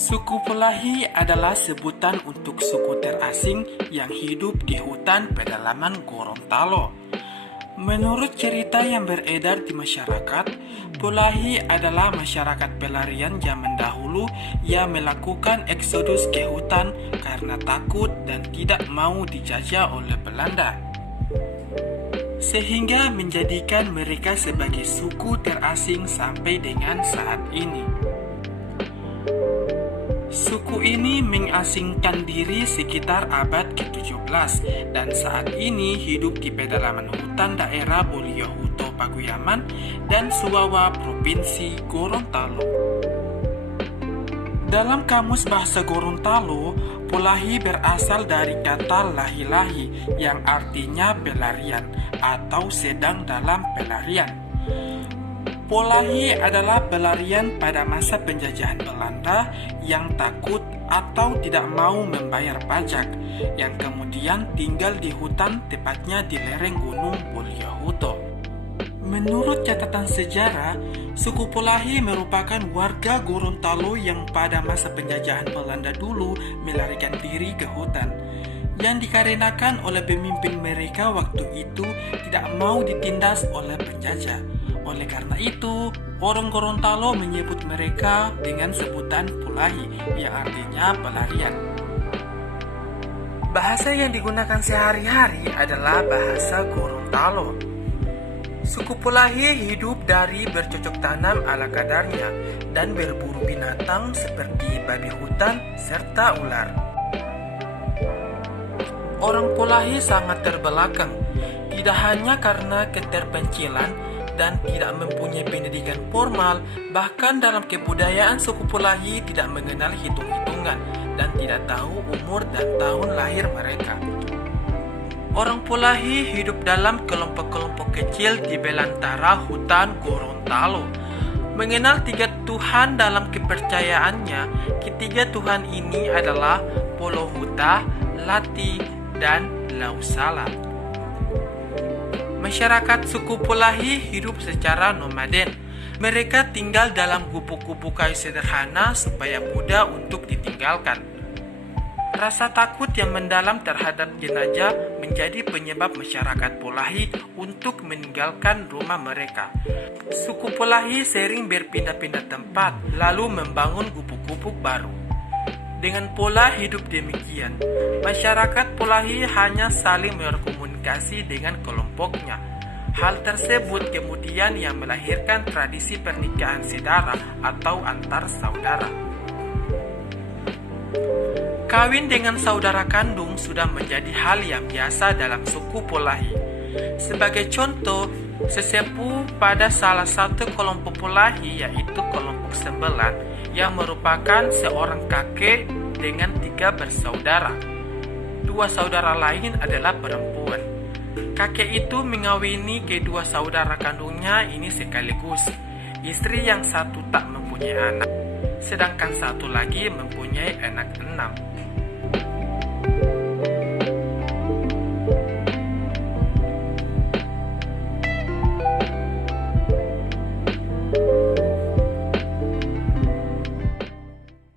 Suku Polahi adalah sebutan untuk suku terasing yang hidup di hutan pedalaman Gorontalo. Menurut cerita yang beredar di masyarakat, Polahi adalah masyarakat pelarian zaman dahulu yang melakukan eksodus ke hutan karena takut dan tidak mau dijajah oleh Belanda, sehingga menjadikan mereka sebagai suku terasing sampai dengan saat ini. Suku ini mengasingkan diri sekitar abad ke-17 dan saat ini hidup di pedalaman hutan daerah Boliohuto Paguyaman dan Suwawa Provinsi Gorontalo. Dalam Kamus Bahasa Gorontalo, Polahi berasal dari kata lahi-lahi yang artinya pelarian atau sedang dalam pelarian. Polahi adalah pelarian pada masa penjajahan Belanda yang takut atau tidak mau membayar pajak, yang kemudian tinggal di hutan tepatnya di lereng Gunung Boliohuto. Menurut catatan sejarah, suku Polahi merupakan warga Gorontalo yang pada masa penjajahan Belanda dulu melarikan diri ke hutan, yang dikarenakan oleh pemimpin mereka waktu itu tidak mau ditindas oleh penjajah. Oleh karena itu, orang Gorontalo menyebut mereka dengan sebutan Polahi, yang artinya pelarian. Bahasa yang digunakan sehari-hari adalah bahasa Gorontalo. Suku Polahi hidup dari bercocok tanam ala kadarnya dan berburu binatang seperti babi hutan serta ular. Orang Polahi sangat terbelakang, tidak hanya karena keterpencilan dan tidak mempunyai pendidikan formal, bahkan dalam kebudayaan suku Polahi tidak mengenal hitung-hitungan dan tidak tahu umur dan tahun lahir mereka. Orang Polahi hidup dalam kelompok-kelompok kecil di belantara hutan Gorontalo. Mengenal 3 Tuhan dalam kepercayaannya, ketiga Tuhan ini adalah Polohuta, Lati, dan Lausala. Masyarakat suku Polahi hidup secara nomaden. Mereka tinggal dalam gubuk-gubuk kayu sederhana supaya mudah untuk ditinggalkan. Rasa takut yang mendalam terhadap jenazah menjadi penyebab masyarakat Polahi untuk meninggalkan rumah mereka. Suku Polahi sering berpindah-pindah tempat, lalu membangun gubuk-gubuk baru. Dengan pola hidup demikian, masyarakat Polahi hanya saling berkomunikasi dengan kelompoknya. Hal tersebut kemudian yang melahirkan tradisi pernikahan sedara atau antar saudara. Kawin dengan saudara kandung sudah menjadi hal yang biasa dalam suku Polahi. Sebagai contoh, sesepuh pada salah satu kelompok Polahi yaitu kelompok Sembelan yang merupakan seorang kakek dengan 3 bersaudara. 2 saudara lain adalah perempuan. Kakek itu mengawini kedua saudara kandungnya ini sekaligus. Istri yang satu tak mempunyai anak, sedangkan satu lagi mempunyai anak 6.